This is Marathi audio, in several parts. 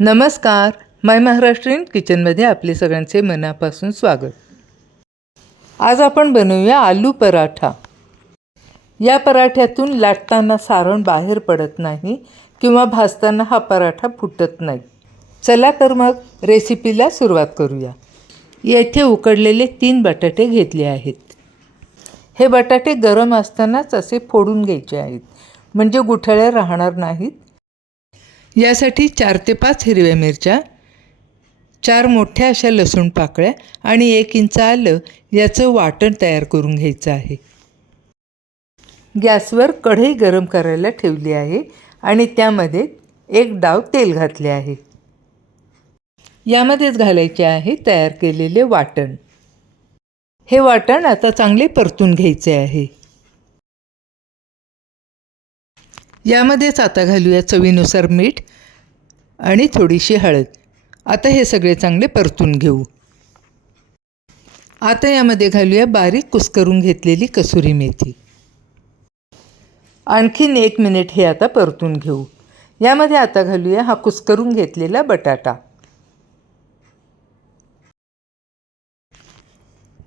नमस्कार, माय महाराष्ट्रीयन किचनमध्ये आपले सगळ्यांचे मनापासून स्वागत. आज आपण बनवूया आलू पराठा. या पराठ्यातून लाटताना सारण बाहेर पडत नाही किंवा भाजताना हा पराठा फुटत नाही. चला तर मग रेसिपीला सुरुवात करूया. येथे उकडलेले 3 बटाटे घेतले आहेत. हे बटाटे गरम असतानाच असे फोडून घ्यायचे आहेत, म्हणजे गुठळ्या राहणार नाहीत. यासाठी 4 ते 5 हिरव्या मिरच्या, 4 मोठ्या अशा लसूण पाकळ्या आणि 1 इंच आलं याचं वाटण तयार करून घ्यायचं आहे. गॅसवर कढई गरम करायला ठेवली आहे आणि त्यामध्ये 1 डाव तेल घातले आहे. यामध्येच घालायचे आहे तयार केलेले वाटण. हे वाटण आता चांगले परतून घ्यायचे आहे. यामध्येच आता घालूया चवीनुसार मीठ आणि थोडीशी हळद. आता हे सगळे चांगले परतून घेऊ. आता यामध्ये घालूया बारीक कुस्करून घेतलेली कसुरी मेथी. आणखीन 1 मिनिट हे आता परतून घेऊ. यामध्ये आता घालूया हा कुस्करून घेतलेला बटाटा.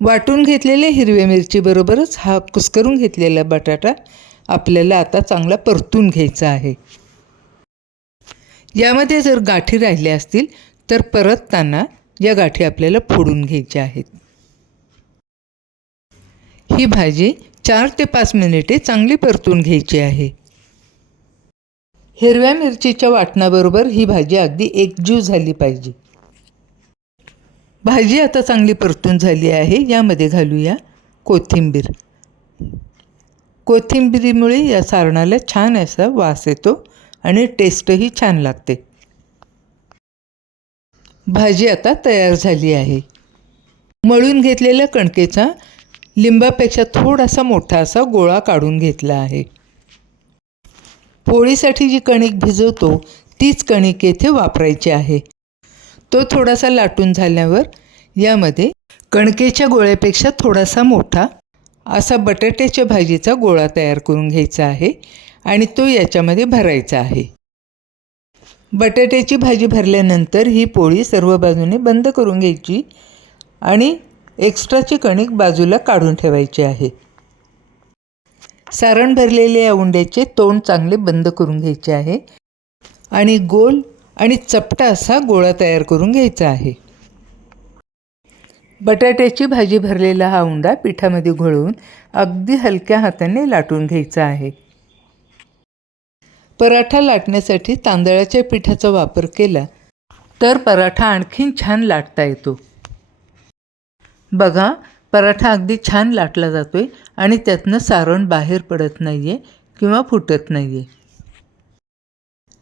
वाटून घेतलेले हिरव्या मिरची बरोबरच हा कुस्करून घेतलेला बटाटा आपल्याला आता चांगला परतून घ्यायचा आहे. यामध्ये जर गाठी राहिल्या असतील तर परतताना या गाठी आपल्याला फोडून घ्यायच्या आहेत. ही भाजी 4 ते 5 मिनिटे चांगली परतून घ्यायची आहे. हिरव्या मिरचीच्या वाटणाबरोबर ही भाजी अगदी एकजीव झाली पाहिजे. भाजी आता चांगली परतून झाली आहे. यामध्ये घालूया कोथिंबीर. कोथिंबीरीमुळे या सारणाला छान असा वास येतो आणि टेस्टही छान लागते. भाजी आता तयार झाली आहे. मळून घेतलेल्या कणकेचा लिंबापेक्षा थोडासा मोठा असा गोळा काढून घेतला आहे. पोळीसाठी जी कणिक भिजवतो तीच कणिक येथे वापरायची आहे. तो थोडासा लाटून झाल्यावर यामध्ये कणकेच्या गोळ्यापेक्षा थोडासा मोठा असा बटाट्याच्या भाजीचा गोळा तयार करून घ्यायचा आहे आणि तो याच्यामध्ये भरायचा आहे. बटाट्याची भाजी भरल्यानंतर ही पोळी सर्व बाजूने बंद करून घ्यायची आणि एक्स्ट्राची कणिक बाजूला काढून ठेवायची आहे. सारण भरलेल्या या उंड्याचे तोंड चांगले बंद करून घ्यायचे आहे आणि गोल आणि चपटा असा गोळा तयार करून घ्यायचा आहे. बटाट्याची भाजी भरलेला हा उंडा पिठामध्ये घोळवून अगदी हलक्या हाताने लाटून घ्यायचा आहे. पराठा लाटण्यासाठी तांदळाच्या पिठाचा वापर केला तर पराठा आणखीन छान लाटता येतो. बघा, पराठा अगदी छान लाटला जातोय आणि त्यातनं सारण बाहेर पडत नाही आहे किंवा फुटत नाही आहे.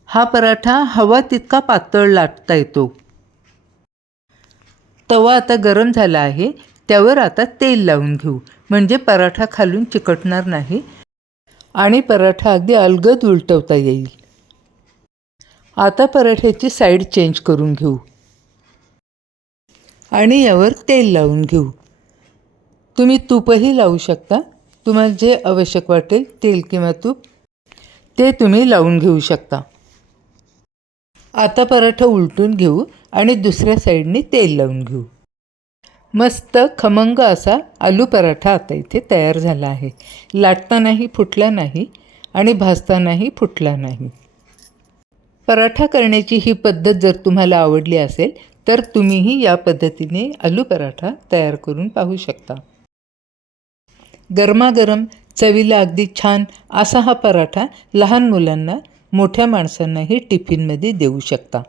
हा पराठा हवा तितका पातळ लाटता येतो. तवा आता गरम झाला आहे. त्यावर आता तेल लावून घेऊ, म्हणजे पराठा खालून चिकटणार नाही आणि पराठा अगदी अलगद उलटवता येईल. आता पराठ्याची साईड चेंज करून घेऊ आणि यावर तेल लावून घेऊ. तुम्ही तूपही लावू शकता. तुम्हाला जे आवश्यक वाटेल तेल किंवा तूप ते तुम्ही लावून घेऊ शकता. आता पराठा उलटून घेऊ आणि दुसऱ्या साईडने तेल लावून घेऊ. मस्त खमंग असा आलू पराठा आता इथे तयार झाला आहे. लाटतानाही फुटला नाही आणि भाजतानाही फुटला नाही. पराठा करण्याची ही पद्धत जर तुम्हाला आवडली असेल तर तुम्हीही या पद्धतीने आलू पराठा तयार करून पाहू शकता. गरमागरम चवीला अगदी छान असा हा पराठा लहान मुलांना, मोठ्या माणसांनाही टिफिनमध्ये देऊ शकता.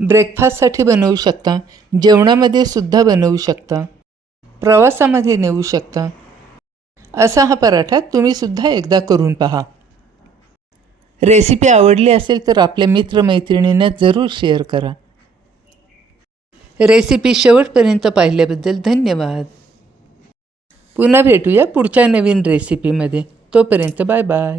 ब्रेकफास्टसाठी बनवू शकता, जेवणामध्ये सुद्धा बनवू शकता, प्रवासामध्ये नेऊ शकता. असा हा पराठा तुम्ही सुद्धा एकदा करून पहा. रेसिपी आवडली असेल तर आपल्या मित्रमैत्रिणींना जरूर शेअर करा. रेसिपी शेवटपर्यंत पाहिल्याबद्दल धन्यवाद. पुन्हा भेटूया पुढच्या नवीन रेसिपीमध्ये. तोपर्यंत बाय बाय.